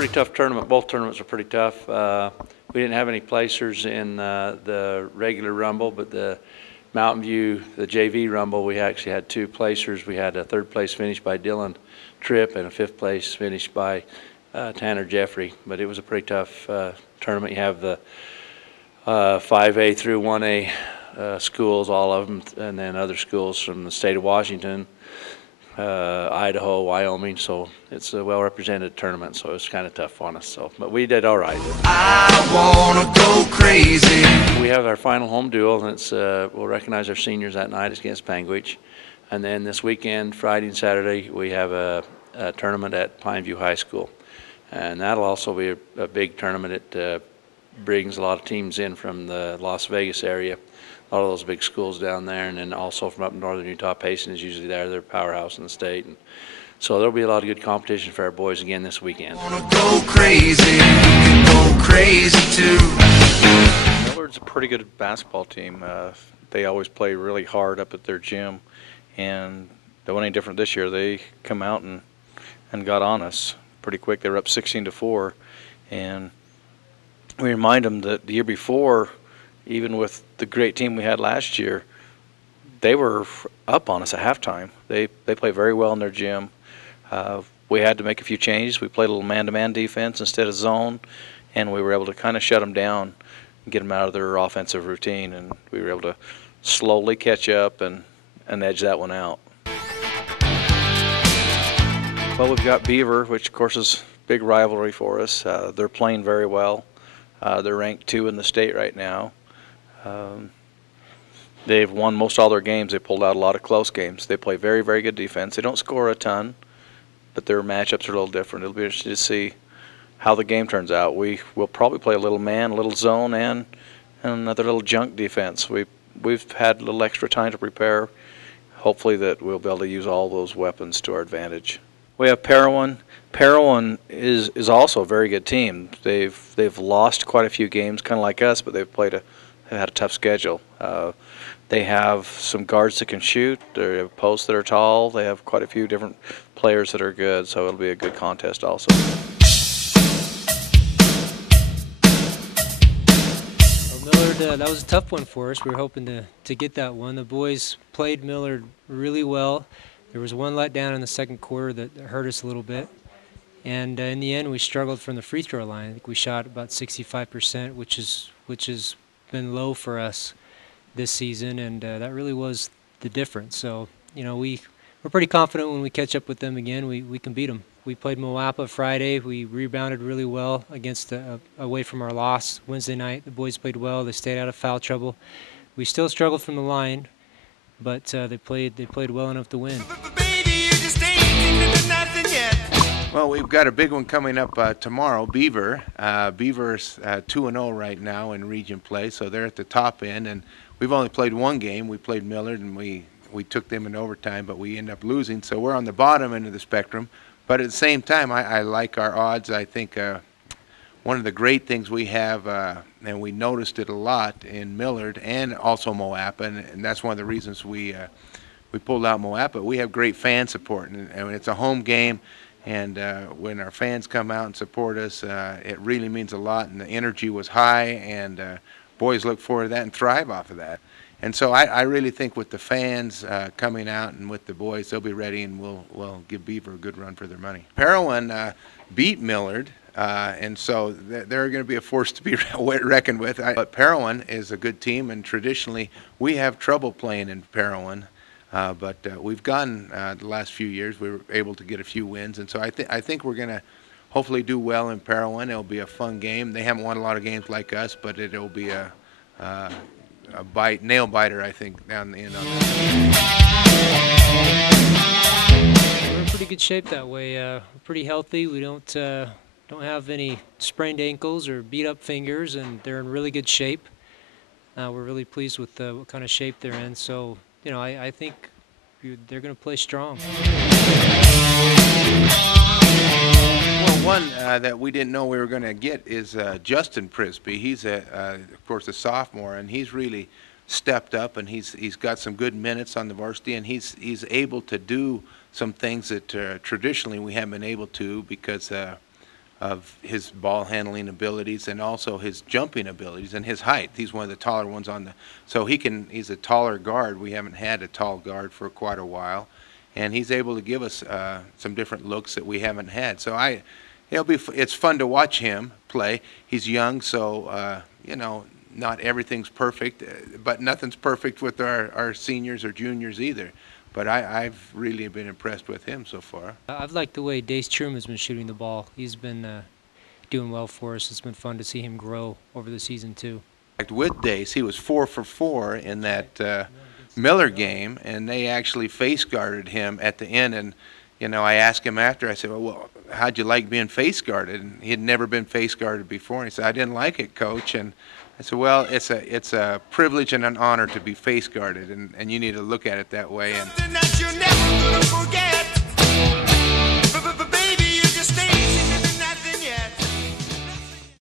pretty tough tournament. Both tournaments were pretty tough. We didn't have any placers in the regular Rumble, but the Mountain View, the JV Rumble, we actually had 2 placers. We had a 3rd place finish by Dylan Tripp and a 5th place finish by Tanner Jeffrey. But it was a pretty tough tournament. You have the 5A through 1A schools, all of them, and then other schools from the state of Washington, Idaho, Wyoming, so it's a well-represented tournament, so it's kind of tough on us. So, but we did all right. I wanna go crazy. We have our final home duel, and it's we'll recognize our seniors that night. It's against Panguitch, and then this weekend, Friday and Saturday, we have a tournament at Pineview High School, and that'll also be a big tournament. It brings a lot of teams in from the Las Vegas area. A lot of those big schools down there, and then also from up in northern Utah. Payson is usually there. They're a powerhouse in the state. And so there'll be a lot of good competition for our boys again this weekend. Wanna go crazy, you can go crazy too. Millard's a pretty good basketball team. They always play really hard up at their gym, and they weren't any different this year. They come out and got on us pretty quick. They were up 16-4, and we remind them that the year before, even with the great team we had last year, they were up on us at halftime. They play very well in their gym. We had to make a few changes. We played a little man-to-man defense instead of zone, and we were able to kind of shut them down and get them out of their offensive routine, and we were able to slowly catch up and edge that one out. Well, we've got Beaver, which of course is a big rivalry for us. They're playing very well. They're ranked 2 in the state right now. They've won most all their games. They pulled out a lot of close games. They play very, very good defense. They don't score a ton, but their matchups are a little different. It'll be interesting to see how the game turns out. We'll probably play a little man, a little zone, and another little junk defense. We've had a little extra time to prepare. Hopefully that we'll be able to use all those weapons to our advantage. We have Parowan. Parowan is also a very good team. They've lost quite a few games, kind of like us, but they've had a tough schedule. They have some guards that can shoot. They have posts that are tall. They have quite a few different players that are good, so it'll be a good contest also. Well, Millard, that was a tough one for us. We were hoping to get that one. The boys played Millard really well. There was one letdown in the second quarter that hurt us a little bit. And in the end, we struggled from the free throw line. I think we shot about 65%, which has been low for us this season, and that really was the difference. So, you know, we're pretty confident when we catch up with them again, we can beat them. We played Moapa Friday. We rebounded really well against away from our loss Wednesday night. The boys played well. They stayed out of foul trouble. We still struggled from the line, but they played well enough to win. Well, we've got a big one coming up tomorrow. Beaver. Beaver's 2-0 right now in region play, so they're at the top end. And we've only played one game. We played Millard, and we took them in overtime, but we ended up losing. So we're on the bottom end of the spectrum. But at the same time, I like our odds. I think one of the great things we have, and we noticed it a lot in Millard and also Moapa, and that's one of the reasons we pulled out Moapa. We have great fan support, and it's a home game. And when our fans come out and support us, it really means a lot, and the energy was high, and boys look forward to that and thrive off of that. And so I really think with the fans coming out and with the boys, they'll be ready, and we'll give Beaver a good run for their money. Parowan beat Millard, and so they're going to be a force to be reckoned with. But Parowan is a good team, and traditionally we have trouble playing in Parowan. But we've gone the last few years. We were able to get a few wins, and so I think we're going to hopefully do well in Parowan. It'll be a fun game. They haven't won a lot of games like us, but it'll be a nail biter, I think, down the end of it. We're in pretty good shape that way. We're pretty healthy. We don't have any sprained ankles or beat up fingers, and they're in really good shape. We're really pleased with what kind of shape they're in. So, you know, I think they're going to play strong. Well, one that we didn't know we were going to get is Justin Prisby. He's, of course, a sophomore, and he's really stepped up, and he's got some good minutes on the varsity, and he's able to do some things that traditionally we haven't been able to because of his ball handling abilities and also his jumping abilities and his height. He's one of the taller ones on the, so he's a taller guard. We haven't had a tall guard for quite a while, and he's able to give us some different looks that we haven't had. So it's fun to watch him play. He's young, so you know, not everything's perfect, but nothing's perfect with our seniors or juniors either. But I've really been impressed with him so far. I've liked the way Dace Truman's been shooting the ball. He's been doing well for us. It's been fun to see him grow over the season, too. With Dace, he was 4 for 4 in that Miller game, and they actually face guarded him at the end. And, you know, I asked him after, I said, well, how'd you like being face guarded? And he had never been face guarded before. And he said, I didn't like it, Coach. And I said, well, it's a privilege and an honor to be face guarded, and you need to look at it that way. And